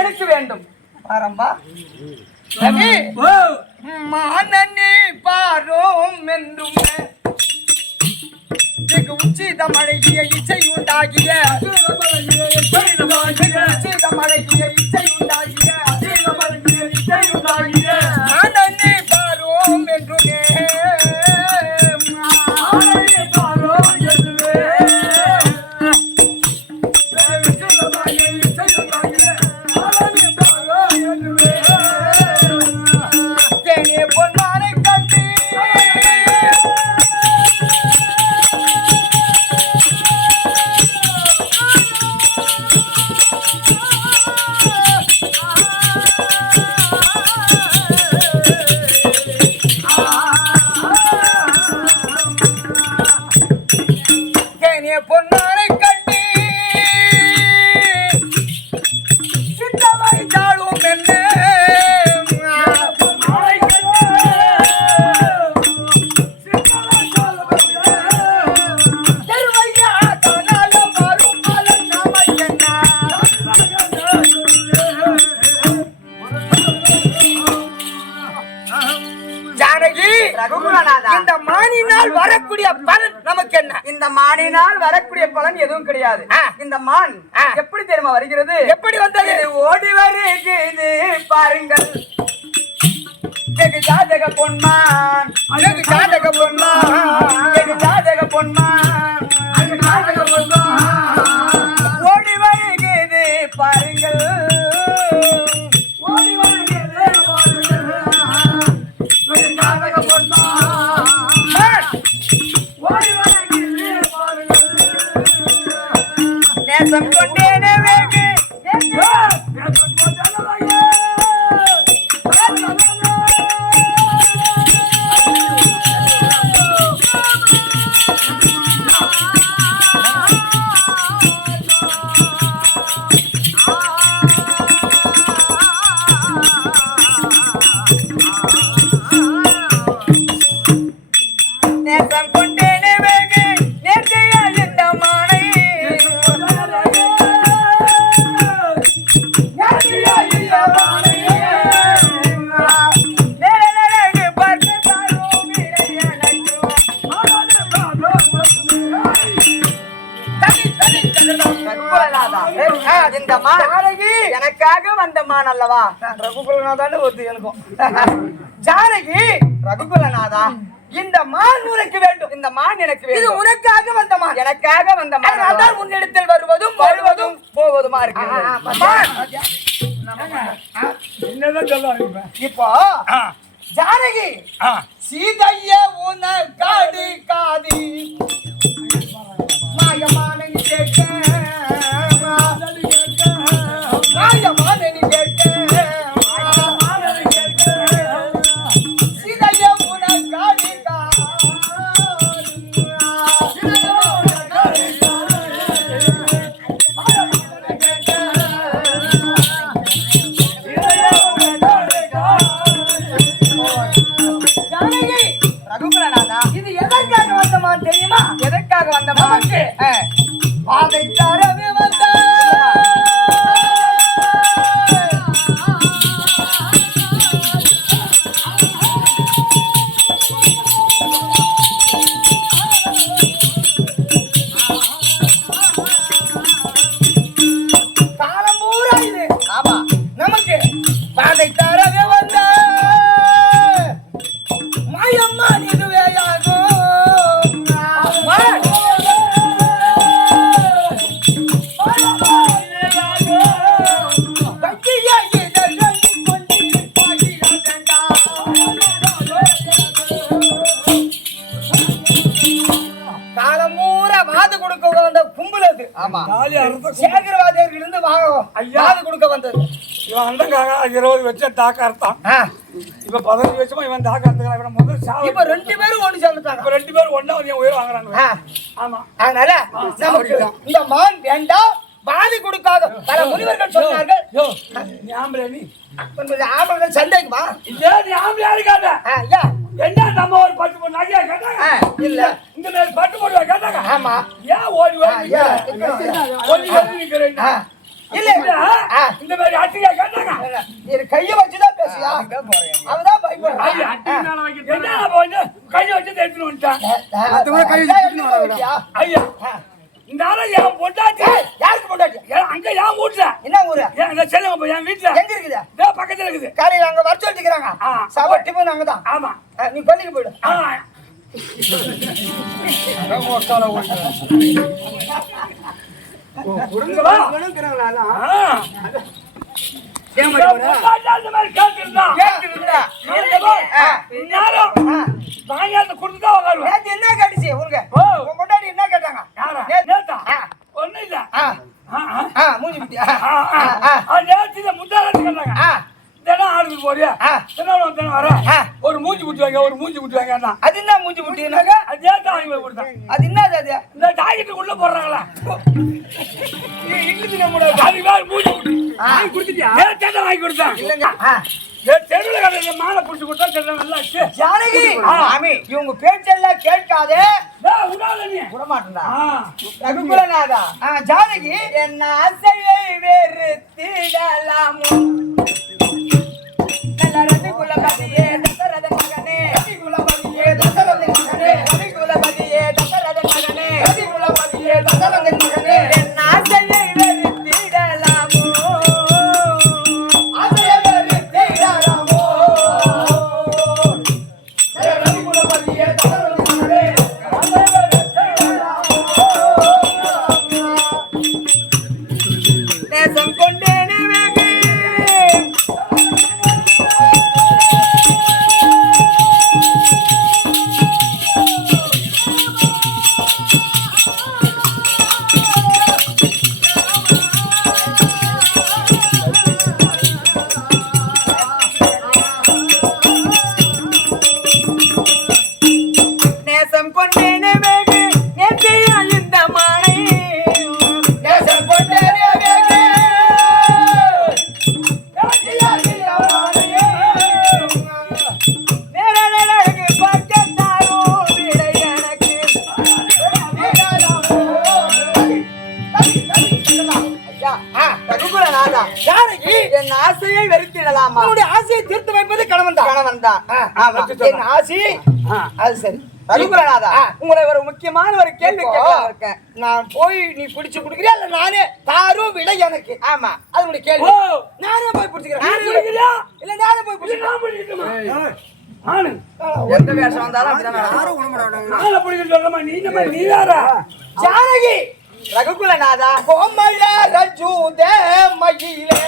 எனக்கு வேண்டும். பாரம்பா மானி பாரோம் என்றும் உச்சித மழகிய இசை உண்டாகிய உச்சித மழகிய இசை உண்டாகிய மானி பாரோம் என்றுமே இந்த மானினால் வரக்கூடிய பலன் நமக்கு என்ன? இந்த மானினால் வரக்கூடிய பலன் எதுவும் கிடையாது. இந்த மான் எப்படி தெரியுமா வருகிறது? எப்படி வந்தது? ஓடி வருகிறது பாருங்கள். ஜாதக பொன்மான், ஜாதக பொன்மான், ஜாதக பொன்மான், ஓடி வருகிறது பாருங்கள். ஓடி வருகிறது ஜாதக பொன்மான், ஓடி வருகிறது நேசம் கொண்டேனே வேகு எனக்காக வந்த மான் அல்லவா? ரகுகுலநாதான்னு ஒருத்தர் எனக்கும். ஜானகி ரகுகுலநாதா, இந்த மான் உனக்கு வேண்டும். இந்த மான் எனக்கு வேண்டும். இது உனக்காக வந்த மான், எனக்காக வந்த மான். அதான் உன்னிடத்தில் வருவதும் வருவதும் போவதுமா இருக்கு. இப்போ ஜானகி சீதைய உனக்காடி காதி மாயமான கேட்க இது எதற்காக வந்தமான் தெரியுமா? எதற்காக வந்தமான்? அதை தரவே வந்த காலம் பூரா இது. ஆமா, நமக்கு அதை தரவே வந்த மாயம்மான் இதுவே ஆகும். காலமூரா வாது கொடுக்க வந்த கும்பல் அது. ஆமா, சேகரவாதியர்கள் இருந்து வாது கொடுக்க வந்தது. இவன் அந்தங்காக 20 வருஷம் தாக்க அர்த்தம். இப்ப 15 வருஷமா இவன் தாக்க அர்த்தம். முதல் சாவு. இப்ப 2 பேரும் ஒண்ணு சேர்ந்துட்டாங்க. 2 பேரும் ஒண்ணா வந்து உயிர் வாங்குறாங்க. ஆமா, அதனால நமக்கு இந்த மான் வேண்டாம், பாதி கொடுக்காத பல முனிவர்கள் சொன்னார்கள். நீ ஆம்பளை, நீ கொஞ்சம் ஆம்பளை சந்தேகமா? இல்ல, நீ ஆம்பளை இருக்காத. ஐயா, என்ன நம்ம ஒரு பட்டு போட்டு நகையா கேட்டாங்க? இல்ல, இந்த மாதிரி பட்டு போடுவா கேட்டாங்க. ஆமா, ஏன் ஓடி ஓடி நிக்கிறேன்? இல்ல இந்த மாதிரி அட்டியா கேட்டாங்க இது கைய வச்சுதான் பேசியா அவதான் பயப்படுறான் என்ன போய் கையை வச்சு எடுத்துட்டு வந்துட்டான் ஐயா இந்த ஆளு என் பொண்டாட்டி யாருக்கு பொண்டாட்டி அங்க என் வீட்டுல என்ன ஊரு என் செல்லுங்க என் வீட்டுல எங்க இருக்குது பக்கத்துல இருக்குது காலையில அங்க வர சொல்லிக்கிறாங்க சாப்பாடு டிஃபன் அங்கதான் ஆமா நீ பள்ளிக்கு போயிடு என்ன கேட்டுச்சு உங்க கொண்டாடி என்ன கேட்டாங்க ஒண்ணும் இல்ல மூஞ்சி முந்தாங்க தினம் ஆடுக்கு போறியா தினம் தினம் வர ஒரு மூஞ்சி குட்டி வாங்க ஒரு மூஞ்சி குட்டி வாங்க அது என்ன மூஞ்சி குட்டினாங்க அதே தான் வாங்கி கொடுத்தேன் அது என்னது அது இந்த டாக்கெட்டு உள்ள போடுறாங்களா அதுக்கு மூஞ்சி குட்டி வாங்கி கொடுத்துட்டியா வாங்கி கொடுத்தேன் இல்லங்க தெருவுல கடையில மாலை புடிச்சு கொடுத்தா தெரியல நல்லா ஜானகி மாமி இவங்க பேச்செல்லாம் கேட்காதே விட மாட்டேன்டா ரகுகுலநாதா ஜானகி என்ன ஆசையை வெறுத்திடலாமோ ரகுகுலபதியே தசரதன் மகனே ரகுகுலபதியே தசரதன் மகனே ரகுகுலபதியே தசரதன் மகனே ரகுகுலபதியே தசரதன் மகனே என்ன ஆசையை வெறுத்திடலாமோ ஆசையை வெறுத்திடலாமோ ரகுகுலபதியே தசரதன் மகனே ஆசையை வெறுத்திடலாமோ நேசம் கொண்டேனே வெகு நேசம் கொண்டேனே வெகு நேற்றையா இந்த மாலை நேசம் கொண்டேனே வெகு நேற்றையா இந்த மாலை நேரழகு பக்கத்தாரோ விடை எனக்கு என் ஆசையை வெறுத்திடலாமா உன்னுடைய ஆசையை தீர்த்து வைப்பது கணவன் தான் என் ஆசை அது சரி ரகுகுலநாதா உங்களை ஒரு முக்கியமான ஒரு கேள்வி கேட்க நான் போய் நீ பிடிச்சு கொடுக்குறியா இல்ல நானே தாரும் விட எனக்கு ஆமா அது உங்களுடைய கேள்வி நானே போய் பிடிச்சுக்கிறேன் இல்ல நானே போய் பிடிச்சுக்கிறேன் எந்த வேஷம் வந்தாலும் ஜானகி ரகுகுலநாதா கோமய ரஜூதே மகிழே